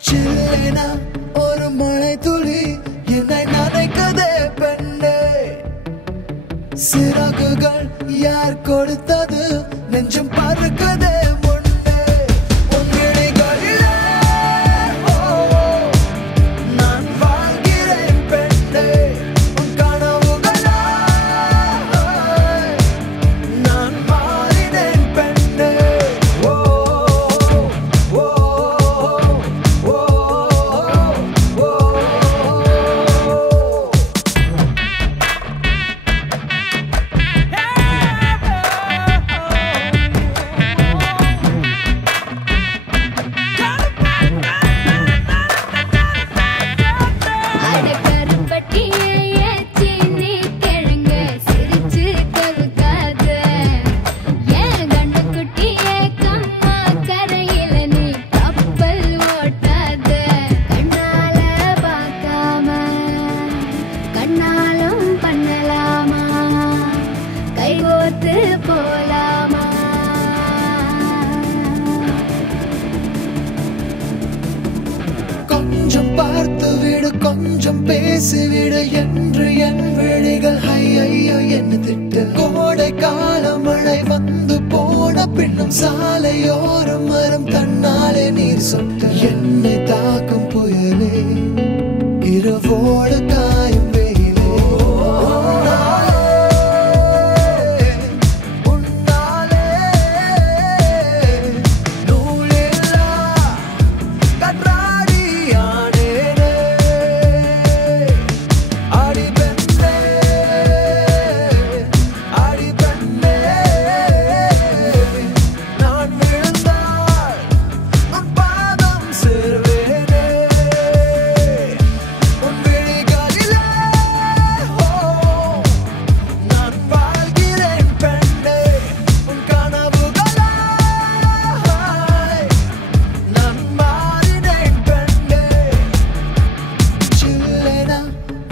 சில்லென ஒரு மழை துளி என்னை நனைக்குதே பெண்ணே. சிறகுகள் யார் கொடுத்தது நெஞ்சம் பறக்குதே முன்னே. உன் விழிகளிலே நான் வாழ்கிறேன் பெண்ணே. உன் கனவுகளா நான் மாறினேன் பெண்ணே. ஓ ஓ ஓ ஓ. கொஞ்சம் பார்த்து விடு கொஞ்சம் பேசிவிடு என்று என் விழிகள் ஐயோ என்ன திட்டு. கோடை கால மழை வந்து போன பின்னும் சாலையோரம் மரம் தன்னாலே நீர் சொட்டு. என்னை தாக்கும் புயலே இரவோடு காயும் வெயிலே.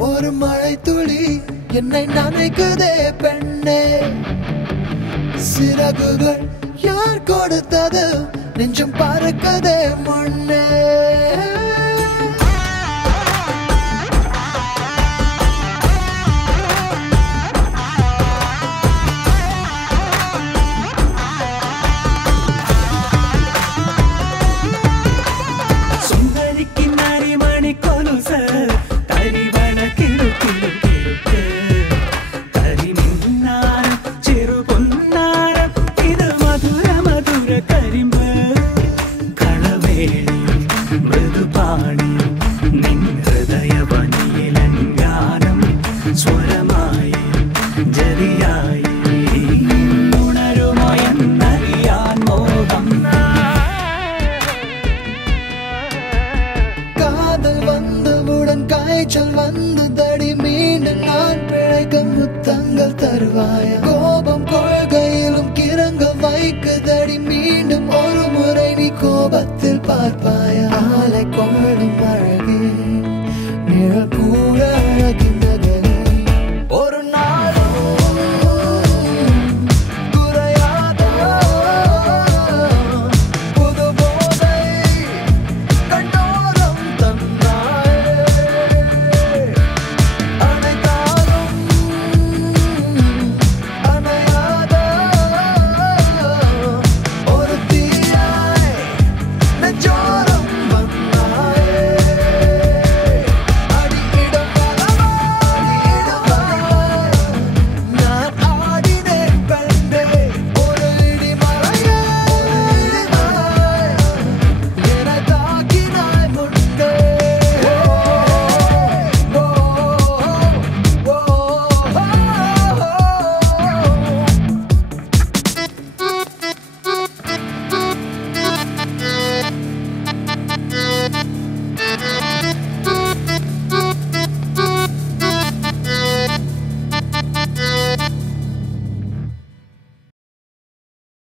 ஒரு மழை துளி என்னை நனைக்குதே பெண்ணே. சிறகுகள் யார் கொடுத்தது நெஞ்சம் பறக்குதே முன்னே. காய்ச்சல் வந்து தடி மீண்டும் நான் பிழைக்க முத்தங்கள் தருவாய. கோபம் கொள்கையிலும் கிறங்க வைக்க தடி மீண்டும் ஒரு முறை நீ கோபத்தில் பார்ப்பாய்.